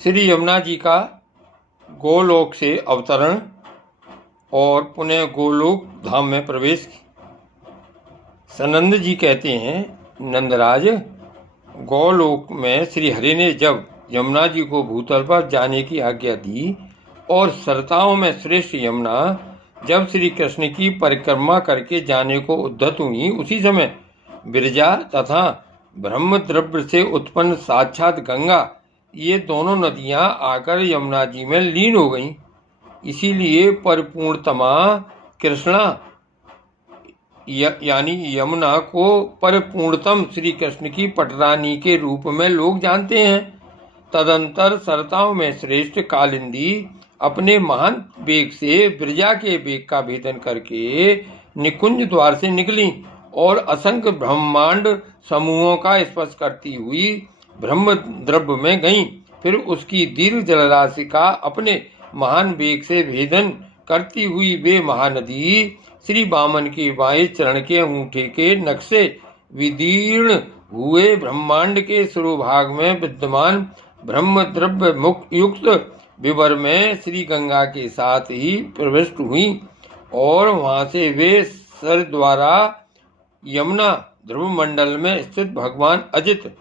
श्री यमुना जी का गोलोक से अवतरण और पुनः गोलोक धाम में प्रवेश। सनंद जी कहते हैं, नंदराज, गोलोक में श्री हरि ने जब यमुना जी को भूतल पर जाने की आज्ञा दी और सरताओं में श्रेष्ठ यमुना जब श्री कृष्ण की परिक्रमा करके जाने को उद्यत हुई, उसी समय विरजा तथा ब्रह्मद्रव्य से उत्पन्न साक्षात गंगा, ये दोनों नदियां आकर यमुना जी में लीन हो गईं। इसीलिए परिपूर्णतमा कृष्णा यानी यमुना को परिपूर्णतम श्री कृष्ण की पटरानी के रूप में लोग जानते हैं। तदंतर सरताओं में श्रेष्ठ कालिंदी अपने महान वेग से विरजा के वेग का भेदन करके निकुंज द्वार से निकली और असंख्य ब्रह्मांड समूहों का स्पर्श करती हुई ब्रह्म द्रव्य में गईं। फिर उसकी दीर्घ जलराशि का अपने महान वेग से भेदन करती हुई वे महानदी श्री वामन के बाएं चरण के अंगूठे के नक्शे विदीर्ण हुए ब्रह्मांड के शिरोभाग में विद्यमान ब्रह्म द्रव्य मुक्त युक्त विवर में श्री गंगा के साथ ही प्रविष्ट हुई और वहां से वे सर द्वारा यमुना ध्रुव मंडल में स्थित भगवान अजित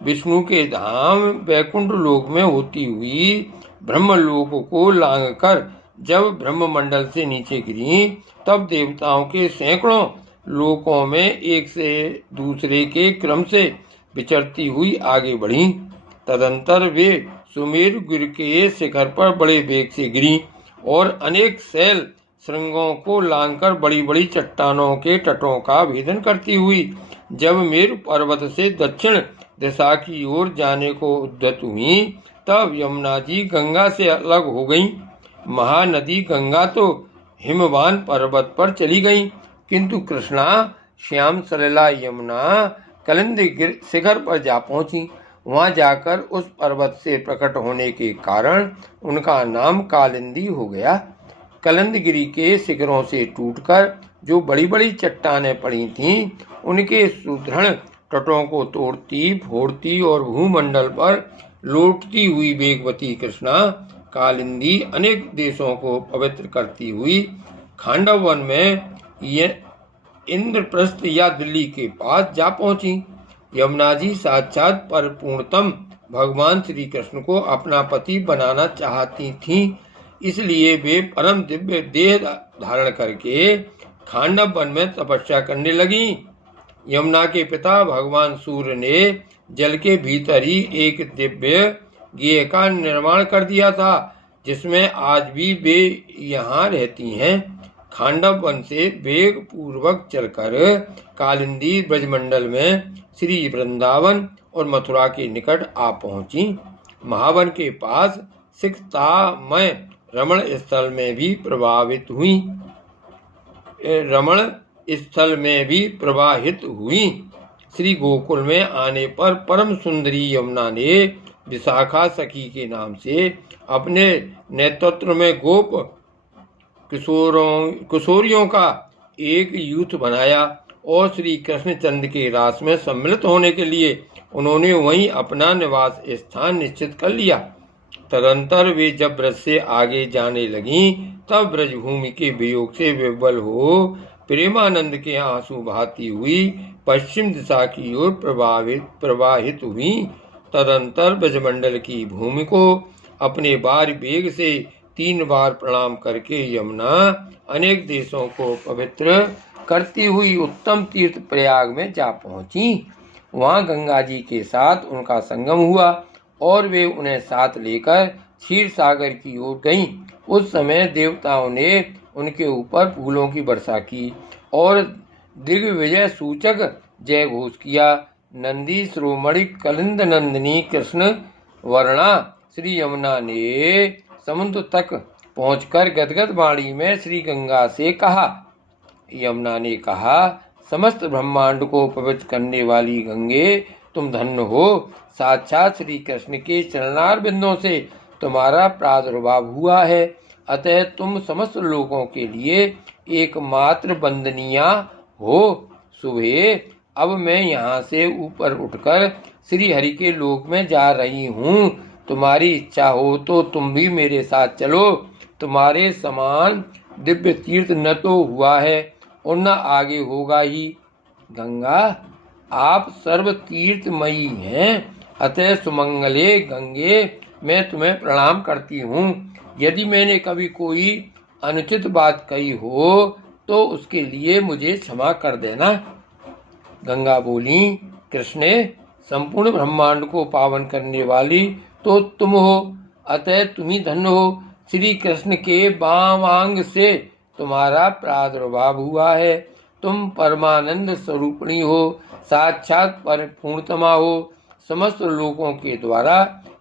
विष्णु के धाम वैकुंठ लोक में होती हुई ब्रह्मलोक को लांघकर जब ब्रह्म मंडल से नीचे गिरी, तब देवताओं के सैकड़ों लोकों में एक से दूसरे के क्रम से विचरती हुई आगे बढ़ी। तदंतर वे सुमेरु गिर के शिखर पर बड़े वेग से गिरी और अनेक शैल श्रृंगों को लांघकर बड़ी बड़ी चट्टानों के तटों का भेदन करती हुई जब मेरु पर्वत से दक्षिण दिशा की ओर जाने को उद्यत हुई, तब यमुना जी गंगा से अलग हो गईं। महानदी गंगा तो हिमवान पर्वत पर चली गई, किंतु कृष्णा श्याम सलिला यमुना कलिंद शिखर पर जा पहुंची। वहां जाकर उस पर्वत से प्रकट होने के कारण उनका नाम कालिंदी हो गया। कलिंदगिरी के शिखरों से टूटकर जो बड़ी बड़ी चट्टानें पड़ी थीं, उनके सुदृढ़ तटों को तोड़ती फोड़ती और भूमंडल पर लौटती हुई वेगवती कृष्णा कालिंदी अनेक देशों को पवित्र करती हुई खांडव वन में इंद्रप्रस्थ या दिल्ली के पास जा पहुंची। यमुना जी साक्षात परिपूर्णतम भगवान श्री कृष्ण को अपना पति बनाना चाहती थीं, इसलिए वे परम दिव्य देह धारण करके खांडव वन में तपस्या करने लगी। यमुना के पिता भगवान सूर्य ने जल के भीतर ही एक दिव्य गेह का निर्माण कर दिया था, जिसमें आज भी वे यहाँ रहती हैं। खांडव वन से वेग पूर्वक चलकर कालिंदी ब्रजमंडल में श्री वृंदावन और मथुरा के निकट आ पहुंची। महावन के पास सिकतामय रमण स्थल में भी प्रवाहित हुई। श्री गोकुल में आने पर परम सुंदरी यमुना ने विशाखा सखी के नाम से अपने नेतृत्व में गोप किशोरियों का एक यूथ बनाया और श्री कृष्णचंद्र के रास में सम्मिलित होने के लिए उन्होंने वहीं अपना निवास स्थान निश्चित कर लिया। तदंतर वे जब ब्रज से आगे जाने लगीं, तब ब्रजभूमि के वियोग से विह्वल हो प्रेमानंद के आंसू बहाती हुई पश्चिम दिशा की ओर प्रवाहित हुई। तदंतर ब्रजमंडल की भूमि को अपने बार वेग से 3 बार प्रणाम करके यमुना अनेक देशों को पवित्र करती हुई उत्तम तीर्थ प्रयाग में जा पहुंची। वहां गंगा जी के साथ उनका संगम हुआ और वे उन्हें साथ लेकर क्षीर सागर की ओर गईं। उस समय देवताओं ने उनके ऊपर फूलों की वर्षा की और दिग्विजय सूचक जय घोष किया। नंदी श्रोमणि कलिंद नंदिनी कृष्ण वर्णा श्री यमुना ने समुद्र तक पहुंचकर गदगद वाणी में श्री गंगा से कहा। यमुना ने कहा, समस्त ब्रह्मांड को पवित्र करने वाली गंगे, तुम धन्य हो। साक्षात श्री कृष्ण के चरणार बिंदों से तुम्हारा प्रादुर्भाव हुआ है, अतः तुम समस्त लोगों के लिए एकमात्र वंदनीया हो। सुबह अब मैं यहाँ से ऊपर उठकर श्री हरि के लोक में जा रही हूँ। तुम्हारी इच्छा हो तो तुम भी मेरे साथ चलो। तुम्हारे समान दिव्य तीर्थ न तो हुआ है और न आगे होगा ही। गंगा, आप सर्व तीर्थमयी हैं, अतः सुमंगले गंगे मैं तुम्हें प्रणाम करती हूँ। यदि मैंने कभी कोई अनुचित बात कही हो तो उसके लिए मुझे क्षमा कर देना। गंगा बोली, कृष्णे, संपूर्ण ब्रह्मांड को पावन करने वाली तो तुम हो, अतः तुम ही धन्य हो। श्री कृष्ण के वामांग से तुम्हारा प्रादुर्भाव हुआ है। तुम परमानंद स्वरूपिणी हो, साक्षात परिपूर्णतमा हो, समस्त लोकों के द्वारा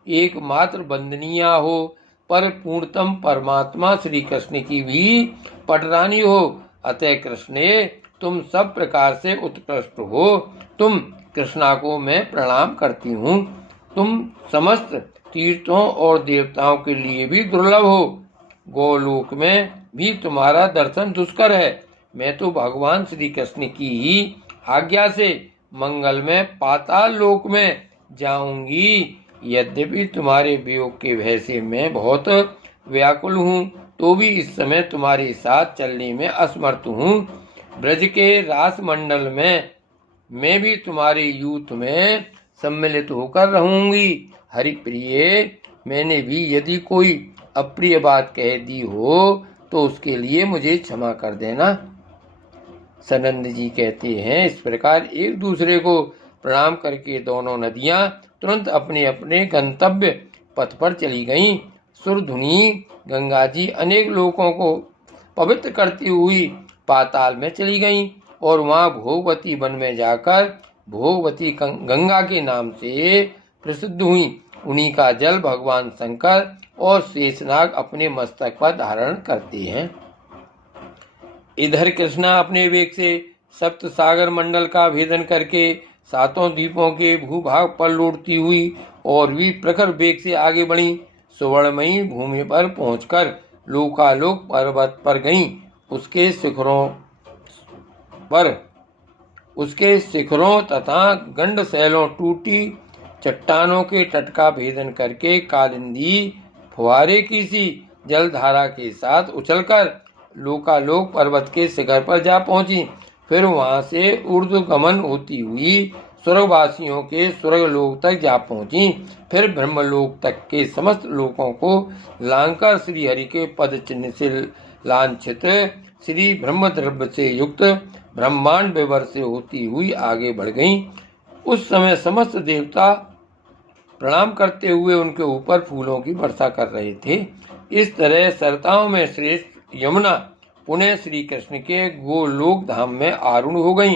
एकमात्र वंदनीय हो। परिपूर्णतम परमात्मा श्री कृष्ण की भी पटरानी हो। अतः कृष्णे, तुम सब प्रकार से उत्कृष्ट हो। तुम कृष्णा को मैं प्रणाम करती हूँ। तुम समस्त तीर्थों और देवताओं के लिए भी दुर्लभ हो। गोलोक में भी तुम्हारा दर्शन दुष्कर है। मैं तो भगवान श्री कृष्ण की ही आज्ञा से मंगल में पाताल लोक में जाऊंगी। यद्यपि तुम्हारे वियोग के भय से मैं बहुत व्याकुल हूँ, तो भी इस समय तुम्हारे साथ चलने में असमर्थ हूँ। ब्रज के रास मंडल में मैं भी तुम्हारे यूथ में सम्मिलित होकर रहूंगी। हरिप्रिय, मैंने भी यदि कोई अप्रिय बात कह दी हो तो उसके लिए मुझे क्षमा कर देना। सनंद जी कहते हैं, इस प्रकार एक दूसरे को प्रणाम करके दोनों नदियां तुरंत अपने अपने गंतव्य पथ पर चली गईं। सुरधुनी गंगा जी अनेक लोगों को पवित्र करती हुई पाताल में चली गईं और वहां भोगवती वन में जाकर भोगवती गंगा के नाम से प्रसिद्ध हुई। उन्हीं का जल भगवान शंकर और शेषनाग अपने मस्तक पर धारण करते हैं। इधर कृष्णा अपने वेग से सप्त सागर मंडल का भेदन करके सातों द्वीपों के भूभाग पर लौटती हुई और भी प्रखर वेग से आगे बढ़ी। सुवर्णमयी भूमि पर पहुंचकर लोकालोक पर्वत पर गईं। उसके शिखरों तथा गंड शैलों टूटी चट्टानों के तट का भेदन करके कालिंदी फुहारे की सी जलधारा के साथ उछलकर लोकालोक पर्वत के शिखर पर जा पहुंची। फिर वहां से ऊर्ध्वगमन होती हुई स्वर्गवासियों के स्वर्गलोक तक जा पहुंची। फिर ब्रह्मलोक तक के समस्त लोकों को लांघकर श्री हरि के पद चिन्ह से लांछित श्री ब्रह्म द्रव्य से युक्त ब्रह्मांड विवर से होती हुई आगे बढ़ गईं। उस समय समस्त देवता प्रणाम करते हुए उनके ऊपर फूलों की वर्षा कर रहे थे। इस तरह सरताओं में श्रेष्ठ यमुना पुनः श्री कृष्ण के गोलोक धाम में आरूढ़ हो गईं।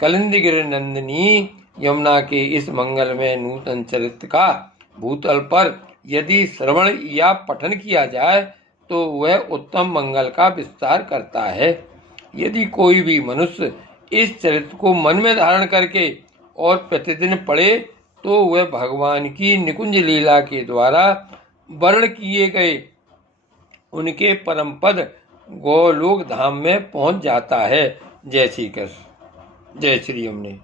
कलिंदगिरि नंदिनी यमुना के इस मंगलमय नूतन चरित्र का भूतल पर यदि श्रवण या पठन किया जाए तो वह उत्तम मंगल का विस्तार करता है। यदि कोई भी मनुष्य इस चरित्र को मन में धारण करके और प्रतिदिन पढ़े तो वह भगवान की निकुंज लीला के द्वारा वर्ण किए गए उनके परम पद गोलोक धाम में पहुंच जाता है। जय श्री कृष्ण, जय श्री यमुने।